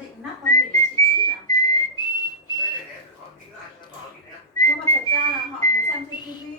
định nắp bao bì để chị ship nào? Nhưng mà thật ra là họ muốn xem trên TV